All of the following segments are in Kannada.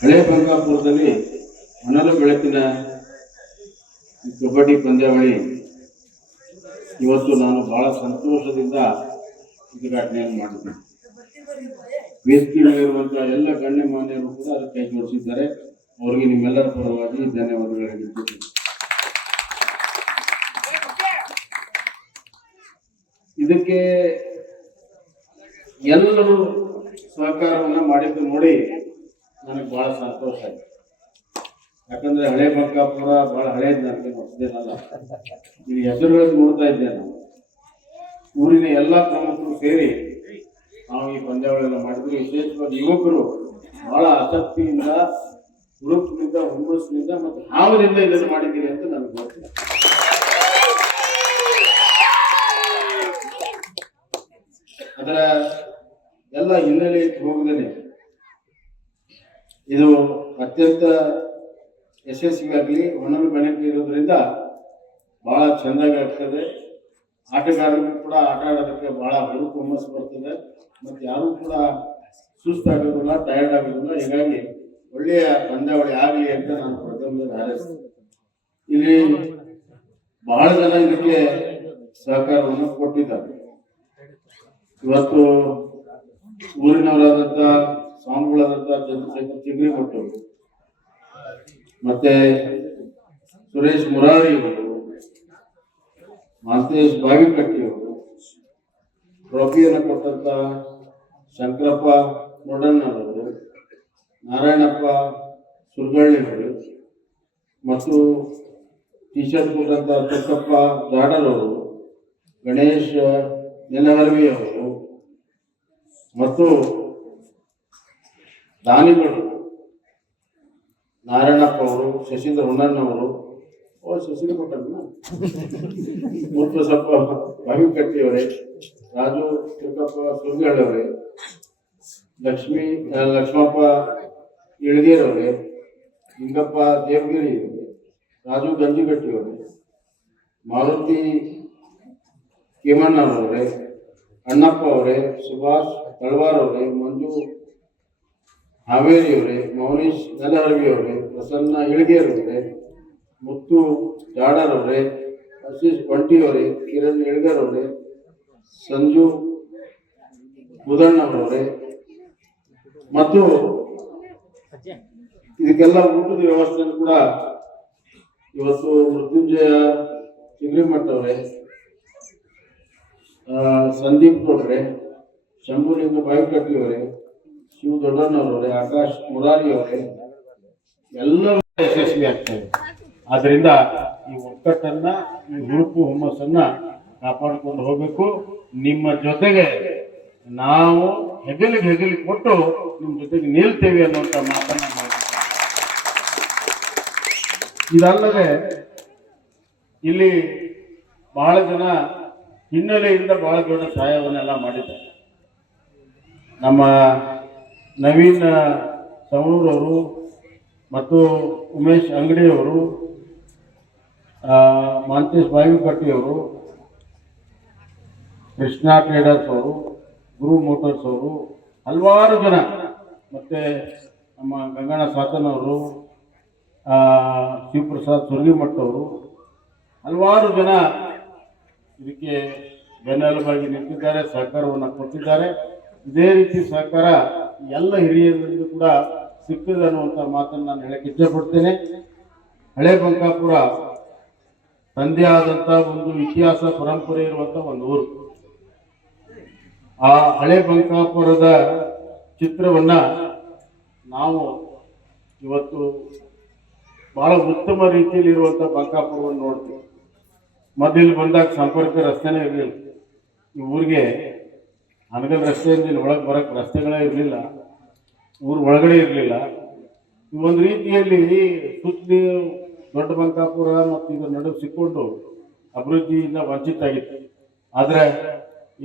ಹಳೆ ಬಂಗಾಪುರದಲ್ಲಿ ಹೊನಲು ಬೆಳಕಿನ ಕಬಡ್ಡಿ ಪಂದ್ಯಾವಳಿ ಇವತ್ತು ನಾನು ಬಹಳ ಸಂತೋಷದಿಂದ ಉದ್ಘಾಟನೆಯನ್ನು ಮಾಡಿದ್ದೇನೆ ವೇದಿಕೆಯಲ್ಲಿರುವಂತಹ ಎಲ್ಲ ಗಣ್ಯ ಮಾನ್ಯರು ಕೂಡ ಅದಕ್ಕೆ ಕೈ ಜೋಡಿಸಿದ್ದಾರೆ. ಅವರಿಗೆ ನಿಮ್ಮೆಲ್ಲರ ಪರವಾಗಿ ಧನ್ಯವಾದಗಳು ಹೇಳಿದ್ದೇನೆ ಇದಕ್ಕೆ ಎಲ್ಲರೂ ಸಹಕಾರವನ್ನು ಮಾಡಿದ್ದು ನೋಡಿ ನನಗೆ ಭಾಳ ಸಂತೋಷ ಆಯ್ತು. ಯಾಕಂದ್ರೆ ಹಳೆ ಬಂಕಾಪುರ ಬಹಳ ಹಳೇದು ನನಗೆ ಹೊಸದೇನಲ್ಲ ಇಲ್ಲಿ ನೋಡ್ತಾ ಇದ್ದೆ ನಾನು. ಊರಿನ ಎಲ್ಲ ಪ್ರಮುಖರು ಸೇರಿ ನಾವು ಈ ಪಂದ್ಯಾವಳಿಯನ್ನು ಮಾಡಿದ್ವಿ. ವಿಶೇಷವಾಗಿ ಯುವಕರು ಬಹಳ ಆಸಕ್ತಿಯಿಂದ, ಹುರುಪಿನಿಂದ, ಹುಮ್ಮಸ್ಸಿನಿಂದ ಮತ್ತು ಹಾವದಿಂದ ಇದನ್ನು ಮಾಡಿದ್ದೀರಿ ಅಂತ ನನಗೆ ಗೊತ್ತಿಲ್ಲ ಅದರ ಎಲ್ಲ ಹಿನ್ನೆಲೆ ಹೋಗದೇನೆ. ಇದು ಅತ್ಯಂತ ಯಶಸ್ವಿಯಾಗಲಿ ಒಣಗಿ ಬೆಳಕು ಇರೋದ್ರಿಂದ ಬಹಳ ಚೆಂದಾಗಿ ಆಗ್ತದೆ. ಆಟಗಾರರಿಗೂ ಕೂಡ ಆಟ ಆಡೋದಕ್ಕೆ ಬಹಳ ಹುರುಪು ಹುಮ್ಮಸ್ ಬರ್ತದೆ. ಮತ್ತು ಯಾರೂ ಕೂಡ ಸುಸ್ತಾಗೋದಿಲ್ಲ ಟಯರ್ಡ್ ಆಗೋದಿಲ್ಲ. ಹೀಗಾಗಿ ಒಳ್ಳೆಯ ಪಂದ್ಯಾವಳಿ ಆಗಲಿ ಅಂತ ನಾನು ಪ್ರಥಮದಲ್ಲಿ ಹಾರೈಸ್ತೇನೆ. ಇಲ್ಲಿ ಬಹಳ ಜನ ಇದಕ್ಕೆ ಸಹಕಾರವನ್ನು ಕೊಟ್ಟಿದ್ದಾರೆ. ಇವತ್ತು ಊರಿನವರಾದಂಥ ಚಂದ್ರಶೇಖರ್ ಚಿಗ್ರಿ ಭಟ್ಟರು ಮತ್ತೆ ಸುರೇಶ್ ಮುರಾರಿ ಅವರು ಮಾಸ್ತೇಶ್ ಬಾವಿಕಟ್ಟಿ ಅವರು ಟ್ರೋಫಿಯನ್ನು ಕೊಟ್ಟಂತ ಶಂಕರಪ್ಪ ಮೊಡಣ್ಣವರು ನಾರಾಯಣಪ್ಪ ಸುರ್ಗಳ್ಳಿಯವರು, ಮತ್ತು ಟಿ ಕೊಟ್ಟಂತ ಚಕ್ಕಪ್ಪ ಜಾಡರವರು ಗಣೇಶ್ ನೆಲಹರ್ವಿ ಅವರು, ಮತ್ತು ದಾನಿಗಳು. ನಾರಾಯಣಪ್ಪ ಅವರು ಶಶೀಂದ್ರ ಹೊನ್ನಣ್ಣವರು ಓ ಶಶೀಂದ್ರ ಕೊಟ್ಟಣ್ಣ ಮುತ್ತಸಪ್ಪ ಬಾವಿಕಟ್ಟಿಯವರೇ ರಾಜು ಚಿಕ್ಕಪ್ಪ ಸುರ್ಗಳ್ಳವರೇ ಲಕ್ಷ್ಮೀ ಲಕ್ಷ್ಮಪ್ಪ ಇಳಗೇರವರೇ ಲಿಂಗಪ್ಪ ದೇವಗಿರಿ ರಾಜು ಗಂಜಿಗಟ್ಟಿಯವರೇ. ಮಾರುತಿ ಕೇಮಣ್ಣನವರೇ ಅಣ್ಣಪ್ಪ ಅವರೇ. ಸುಭಾಷ್ ತಳವಾರ್ ಅವರೇ ಮಂಜು ಹಾವೇರಿ ಅವರೇ ಮೌನೀಶ್ ನೆಲಹರವಿಯವರೇ ಪ್ರಸನ್ನ ಅವರೇ ಮುತ್ತು ಜಾಡರವರೇ ಆಶೀಶ್ ಬಂಟಿ ಅವರೇ ಕಿರಣ್ ಇಳಗರ್ ಅವರೇ ಸಂಜು ಮುದಣ್ಣವರವರೇ ಮತ್ತು ಇದಕ್ಕೆಲ್ಲ ಊಟದ ವ್ಯವಸ್ಥೆಯನ್ನು ಕೂಡ ಇವತ್ತು ಮೃತ್ಯುಂಜಯ ಚಿಗ್ರಿಮಠ ಅವರೇ ಸಂದೀಪ್ ಗೌಡ್ರೆ, ಶಂಭುಲಿಂಗ ಬಾಯಿಕಟ್ಟಿ ಅವರೇ ಶಿವ ದೊಡ್ಡಣ್ಣವರವರೇ ಆಕಾಶ್ ಮುರಾರಿ ಅವರೇ ಎಲ್ಲರೂ ಯಶಸ್ವಿ ಆಗ್ತೇವೆ ಆದ್ರಿಂದ ಈ ಒಕ್ಕಟ್ಟನ್ನ, ಈ ಹುರುಪು ಹುಮ್ಮಸ್ಸನ್ನ ಕಾಪಾಡಿಕೊಂಡು ಹೋಗಬೇಕು. ನಿಮ್ಮ ಜೊತೆಗೆ ನಾವು ಹೆಗಲಿಗೆ ಹೆಗಲಿ ಕೊಟ್ಟು ನಿಮ್ಮ ಜೊತೆಗೆ ನಿಲ್ತೇವೆ ಅನ್ನುವಂಥ ಮಾತನ್ನ ಇದಲ್ಲದೆ ಇಲ್ಲಿ ಬಹಳ ಜನ ಹಿನ್ನೆಲೆಯಿಂದ ಬಹಳ ದೊಡ್ಡ ಸಹಾಯವನ್ನೆಲ್ಲ ಮಾಡಿದ್ದಾರೆ. ನಮ್ಮ ನವೀನ್ ಸವಣೂರವರು ಮತ್ತು ಉಮೇಶ್ ಅಂಗಡಿಯವರು ಮಾಂತೇಶ್ ಬಾವಿಕಟ್ಟಿಯವರು ಕೃಷ್ಣ ಟ್ರೇಡರ್ಸ್ ಅವರು, ಗುರು ಮೋಟರ್ಸ್ ಅವರು, ಹಲವಾರು ಜನ. ಮತ್ತು ನಮ್ಮ ಗಂಗಣ್ಣ ಸಾತನವರು ಶಿವಪ್ರಸಾದ್ ಸುರ್ಗಿಮಠ್ ಅವರು, ಹಲವಾರು ಜನ ಇದಕ್ಕೆ ಬೆನ್ನೆಲುಬಾಗಿ ನಿಂತಿದ್ದಾರೆ, ಸಹಕಾರವನ್ನು ಕೊಟ್ಟಿದ್ದಾರೆ. ಇದೇ ರೀತಿ ಸಹಕಾರ ಎಲ್ಲ ಹಿರಿಯರಿಂದ ಕೂಡ ಸಿಕ್ಕಿದೆ ಅನ್ನುವಂಥ ಮಾತನ್ನು ನಾನು ಹೇಳಕ್ಕೆ ಇಷ್ಟಪಡ್ತೇನೆ. ಹಳೆ ಬಂಕಾಪುರ ತಂದೆ ಆದಂಥ ಒಂದು ಇತಿಹಾಸ ಪರಂಪರೆ ಇರುವಂಥ ಒಂದು ಊರು. ಆ ಹಳೆ ಬಂಕಾಪುರದ ಚಿತ್ರವನ್ನ ನಾವು ಇವತ್ತು ಬಹಳ ಉತ್ತಮ ರೀತಿಯಲ್ಲಿ ಇರುವಂಥ ಬಂಕಾಪುರವನ್ನು ನೋಡ್ತೀವಿ. ಮೊದಲು ಬಂದಾಗ ಸಂಪರ್ಕ ರಸ್ತೆನೇ ಇರಲಿಲ್ಲ. ಈ ಊರಿಗೆ ಹನಗಲ್ ರಸ್ತೆಯಿಂದ ಇಲ್ಲಿ ಒಳಗೆ ಬರೋಕ್ಕೆ ರಸ್ತೆಗಳೇ ಇರಲಿಲ್ಲ, ಊರು ಒಳಗಡೆ ಇರಲಿಲ್ಲ. ಒಂದು ರೀತಿಯಲ್ಲಿ ಸುತ್ತಲಿ ದೊಡ್ಡ ಬಂಕಾಪುರ ಮತ್ತು ಇದರ ನಡುವೆ ಸಿಕ್ಕೊಂಡು ಅಭಿವೃದ್ಧಿಯಿಂದ ವಂಚಿತ ಆಗಿತ್ತು ಆದರೆ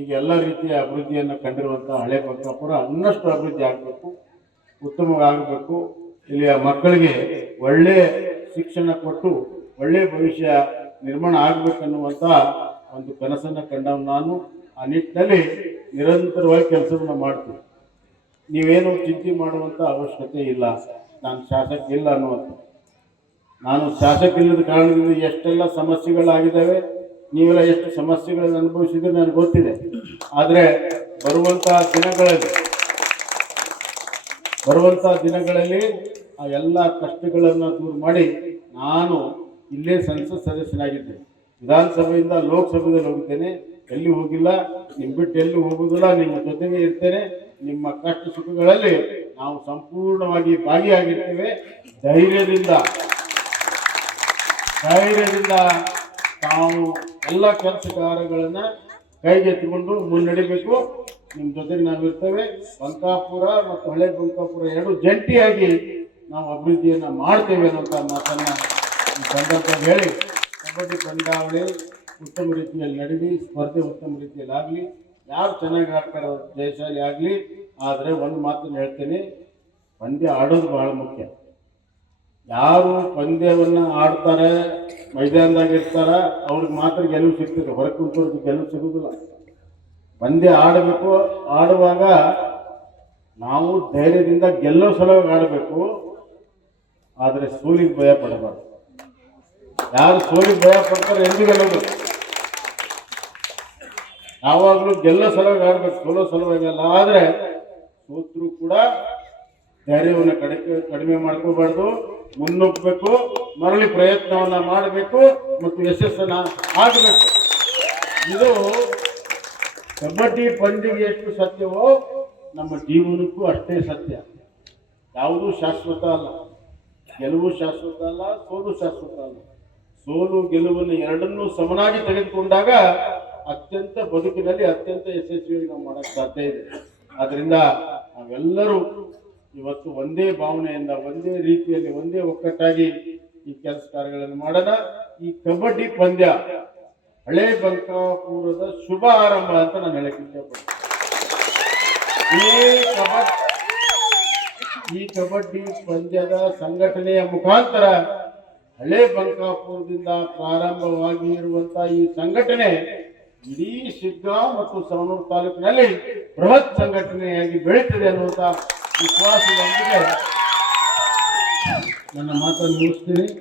ಈಗ ಎಲ್ಲ ರೀತಿಯ ಅಭಿವೃದ್ಧಿಯನ್ನು ಕಂಡಿರುವಂಥ ಹಳೆ ಬಂಕಾಪುರ ಇನ್ನಷ್ಟು ಅಭಿವೃದ್ಧಿ ಆಗಬೇಕು, ಉತ್ತಮವಾಗಬೇಕು. ಇಲ್ಲಿಯ ಮಕ್ಕಳಿಗೆ ಒಳ್ಳೆಯ ಶಿಕ್ಷಣ ಕೊಟ್ಟು ಒಳ್ಳೆಯ ಭವಿಷ್ಯ ನಿರ್ಮಾಣ ಆಗಬೇಕನ್ನುವಂಥ ಒಂದು ಕನಸನ್ನು ಕಂಡವು ನಾನು. ಆ ನಿಟ್ಟಿನಲ್ಲಿ ನಿರಂತರವಾಗಿ ಕೆಲಸವನ್ನು ಮಾಡ್ತೀವಿ. ನೀವೇನು ಚಿಂತೆ ಮಾಡುವಂಥ ಅವಶ್ಯಕತೆ ಇಲ್ಲ. ನಾನು ಶಾಸಕ ಇಲ್ಲ ಅನ್ನುವಂಥ ನಾನು ಶಾಸಕ ಇಲ್ಲದ ಕಾರಣದಿಂದ ಎಷ್ಟೆಲ್ಲ ಸಮಸ್ಯೆಗಳಾಗಿದ್ದಾವೆ, ನೀವೆಲ್ಲ ಎಷ್ಟು ಸಮಸ್ಯೆಗಳನ್ನು ಅನುಭವಿಸಿದ್ರೆ ನನಗೆ ಗೊತ್ತಿದೆ. ಆದರೆ ಬರುವಂತಹ ದಿನಗಳಲ್ಲಿ ಬರುವಂತಹ ದಿನಗಳಲ್ಲಿ ಆ ಎಲ್ಲ ಕಷ್ಟಗಳನ್ನು ದೂರ ಮಾಡಿ ನಾನು ಇಲ್ಲೇ ಸಂಸತ್ ಸದಸ್ಯನಾಗಿದ್ದೇನೆ. ವಿಧಾನಸಭೆಯಿಂದ ಲೋಕಸಭೆಯಲ್ಲಿ ಹೋಗಿದ್ದೇನೆ. ಎಲ್ಲಿ ಹೋಗಿಲ್ಲ, ನಿಮ್ ಬಿಟ್ಟು ಎಲ್ಲಿ ಹೋಗುದಿಲ್ಲ, ನಿಮ್ಮ ಜೊತೆಗೆ ಇರ್ತೇನೆ, ನಿಮ್ಮ ಕಷ್ಟ ಸುಖಗಳಲ್ಲಿ ನಾವು ಸಂಪೂರ್ಣವಾಗಿ ಭಾಗಿಯಾಗಿರ್ತೇವೆ. ಧೈರ್ಯದಿಂದ ಧೈರ್ಯದಿಂದ ನಾವು ಎಲ್ಲ ಕೆಲಸ ಕಾರ್ಯಗಳನ್ನ ಕೈಗೆತ್ತಿಕೊಂಡು ಮುನ್ನಡಿಬೇಕು. ನಿಮ್ಮ ಜೊತೆಗೆ ನಾವಿರ್ತೇವೆ ಬಂಕಾಪುರ ಮತ್ತು ಹಳೆ ಬಂಕಾಪುರ ಎರಡು ಜಂಟಿಯಾಗಿ ನಾವು ಅಭಿವೃದ್ಧಿಯನ್ನ ಮಾಡ್ತೇವೆ ಅನ್ನೋಂಥ ಮಾತನ್ನ ಈ ಸಂದರ್ಭದಲ್ಲಿ ಹೇಳಿ. ಕಬಡ್ಡಿ ಪಂದ್ಯಾವಳಿ ಉತ್ತಮ ರೀತಿಯಲ್ಲಿ ನಡೀಲಿ, ಸ್ಪರ್ಧೆ ಉತ್ತಮ ರೀತಿಯಲ್ಲಿ ಆಗಲಿ, ಯಾರು ಚೆನ್ನಾಗಿ ಆಡ್ತಾರೆ ಜಯಶಾಲಿ ಆಗಲಿ, ಆದರೆ ಒಂದು ಮಾತನ್ನು ಹೇಳ್ತೀನಿ, ಪಂದ್ಯ ಆಡೋದು ಬಹಳ ಮುಖ್ಯ. ಯಾರು ಪಂದ್ಯವನ್ನು ಆಡ್ತಾರೆ, ಮೈದಾನದಾಗ ಇರ್ತಾರ, ಅವ್ರಿಗೆ ಮಾತ್ರ ಗೆಲುವು ಸಿಗ್ತದೆ, ಹೊರ ಕುಂತವ್ರಿಗೆ ಗೆಲುವು ಸಿಗೋದಿಲ್ಲ. ಪಂದ್ಯ ಆಡಬೇಕು, ಆಡುವಾಗ ನಾವು ಧೈರ್ಯದಿಂದ ಗೆಲ್ಲೋ ಸಲುವಾಗಿ ಆಡಬೇಕು, ಆದರೆ ಸೋಲಿಗೆ ಭಯ ಪಡಬಾರ್ದು. ಯಾರು ಸೋಲಿಗೆ ಭಯ ಪಡ್ತಾರೆ ಎಂದಿಗೆ ಯಾವಾಗಲೂ ಗೆಲ್ಲೋ ಸಲುವಾಗಿ ಆಡ್ಬೇಕು ಸೋಲೋ ಸಲುವಾಗಿ ಅಲ್ಲ, ಆದರೆ ಸೋತ್ರು ಕೂಡ ಧೈರ್ಯವನ್ನು ಕಡಿಮೆ ಕಡಿಮೆ ಮಾಡ್ಕೋಬಾರ್ದು. ಮುನ್ನುಗ್ಗಬೇಕು ಮರಳಿ ಪ್ರಯತ್ನವನ್ನ ಮಾಡಬೇಕು ಮತ್ತು ಯಶಸ್ಸನ್ನ ಆಗಬೇಕು. ಇದು ಕಬಡ್ಡಿ ಪಂದ್ಯಗೆ ಎಷ್ಟು ಸತ್ಯವೋ ನಮ್ಮ ಜೀವನಕ್ಕೂ ಅಷ್ಟೇ ಸತ್ಯ. ಯಾವುದೂ ಶಾಶ್ವತ ಅಲ್ಲ. ಗೆಲುವು ಶಾಶ್ವತ ಅಲ್ಲ, ಸೋಲು ಶಾಶ್ವತ ಅಲ್ಲ. ಸೋಲು ಗೆಲುವನ್ನು ಎರಡನ್ನೂ ಸಮನಾಗಿ ತೆಗೆದುಕೊಂಡಾಗ ಅತ್ಯಂತ ಬದುಕಿನಲ್ಲಿ ಅತ್ಯಂತ ಯಶಸ್ವಿಯಾಗಿ ನಾವು ಮಾಡಕ್ ಸಾಧ್ಯ ಇದೆ. ಆದ್ರಿಂದ ನಾವೆಲ್ಲರೂ ಇವತ್ತು ಒಂದೇ ಭಾವನೆಯಿಂದ, ಒಂದೇ ರೀತಿಯಲ್ಲಿ, ಒಂದೇ ಒಕ್ಕಟ್ಟಾಗಿ ಈ ಕೆಲಸ ಕಾರ್ಯಗಳನ್ನು ಮಾಡೋಣ. ಈ ಕಬಡ್ಡಿ ಪಂದ್ಯ ಹಳೆ ಬಂಕಾಪುರದ ಶುಭ ಆರಂಭ ಅಂತ ನಾನು ಹೇಳಕ್ ಇಷ್ಟಪಡ್ತೀನಿ. ಈ ಕಬಡ್ಡಿ ಈ ಕಬಡ್ಡಿ ಪಂದ್ಯದ ಸಂಘಟನೆಯ ಮುಖಾಂತರ ಹಳೆ ಬಂಕಾಪುರದಿಂದ ಪ್ರಾರಂಭವಾಗಿ ಇರುವಂತಹ ಈ ಸಂಘಟನೆ ಇಡೀ ಶಿಗ್ಗಾಂವ್ ಮತ್ತು ಸವಣೂರು ತಾಲೂಕಿನಲ್ಲಿ ಬೃಹತ್ ಸಂಘಟನೆಯಾಗಿ ಬೆಳೀತದೆ ಅನ್ನುವಂಥ ವಿಶ್ವಾಸದೊಂದಿಗೆ ನನ್ನ ಮಾತನ್ನು ಮುಗಿಸ್ತೀನಿ.